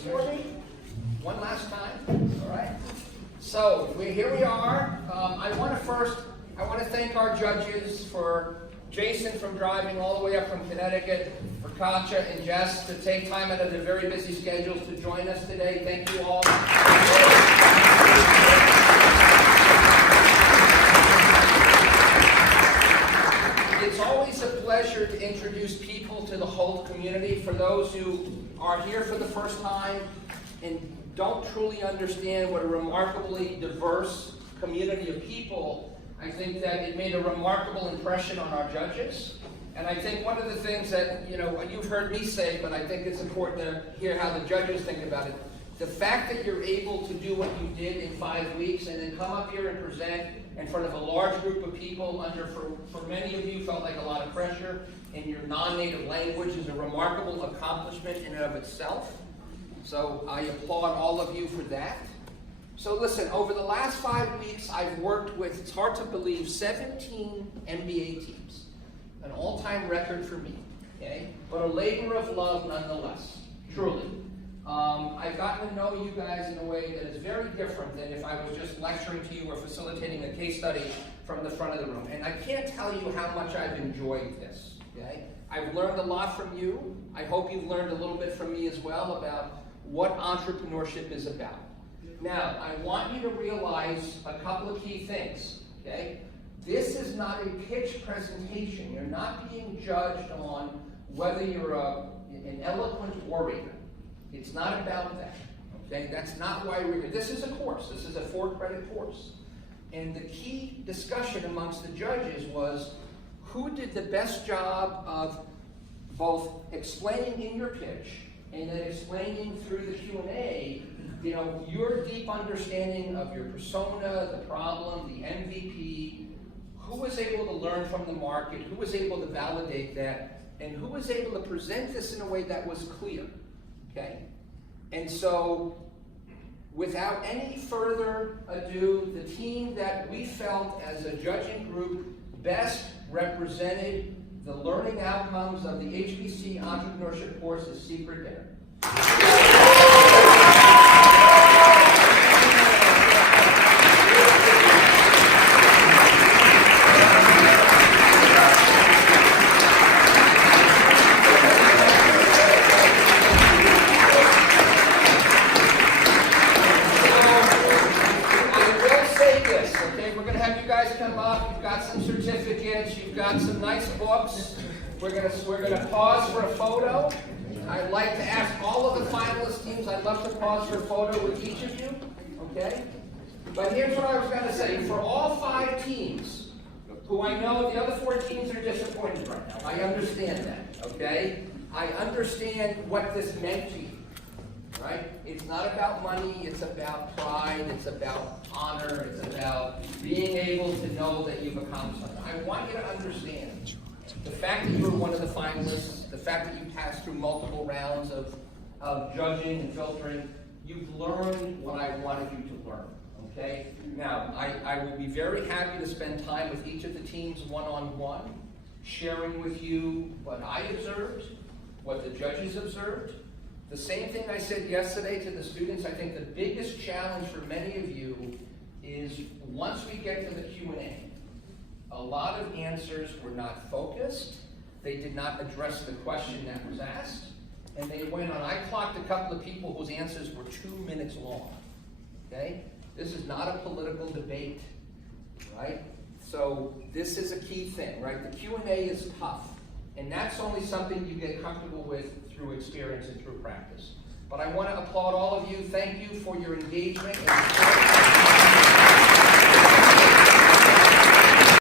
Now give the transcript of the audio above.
for me? One last time? All right. So here we are. I want to thank our judges, for Jason from driving all the way up from Connecticut, for Katja and Jess to take time out of their very busy schedules to join us today. Thank you all. It's always a pleasure to introduce people to the Hult community. For those who are here for the first time and don't truly understand what a remarkably diverse community of people, I think that it made a remarkable impression on our judges. And I think one of the things that, you've heard me say, but I think it's important to hear how the judges think about it. The fact that you're able to do what you did in 5 weeks and then come up here and present in front of a large group of people for many of you, felt like a lot of pressure in your non-native language is a remarkable accomplishment in and of itself. So I applaud all of you for that. So listen, over the last 5 weeks, I've worked with, it's hard to believe, 17 MBA teams. An all-time record for me, okay? But a labor of love nonetheless, truly. I've gotten to know you guys in a way that is very different than if I was just lecturing to you or facilitating a case study from the front of the room. And I can't tell you how much I've enjoyed this, okay? I've learned a lot from you. I hope you've learned a little bit from me as well about what entrepreneurship is about. Now, I want you to realize a couple of key things, okay? This is not a pitch presentation. You're not being judged on whether you're an eloquent orator. It's not about that, okay? That's not why we're here. This is a course. This is a 4-credit course. And the key discussion amongst the judges was who did the best job of both explaining in your pitch and then explaining through the Q&A, your deep understanding of your persona, the problem, the MVP, who was able to learn from the market, who was able to validate that, and who was able to present this in a way that was clear, okay? And so, without any further ado, the team that we felt as a judging group best represented the learning outcomes of the HBC Entrepreneurship course is Secret Dinner. You've got some nice books. We're gonna pause for a photo. I'd like to ask all of the finalist teams, I'd love to pause for a photo with each of you, okay? But here's what I was gonna say. For all 5 teams, who I know the other 4 teams are disappointed right now. I understand that, okay? I understand what this meant to you, right? It's not about money, it's about pride, it's about honor, it's about being able to know that you've accomplished something. I want you to understand the fact that you were one of the finalists, the fact that you passed through multiple rounds of judging and filtering, you've learned what I wanted you to learn, okay? Now, I will be very happy to spend time with each of the teams one-on-one, sharing with you what I observed, what the judges observed. The same thing I said yesterday to the students, I think the biggest challenge for many of you is once we get to the Q&A, a lot of answers were not focused, they did not address the question that was asked, and they went on. I clocked a couple of people whose answers were 2 minutes long, okay? This is not a political debate, right? So this is a key thing, right? The Q&A is tough, and that's only something you get comfortable with through experience and through practice. But I want to applaud all of you. Thank you for your engagement.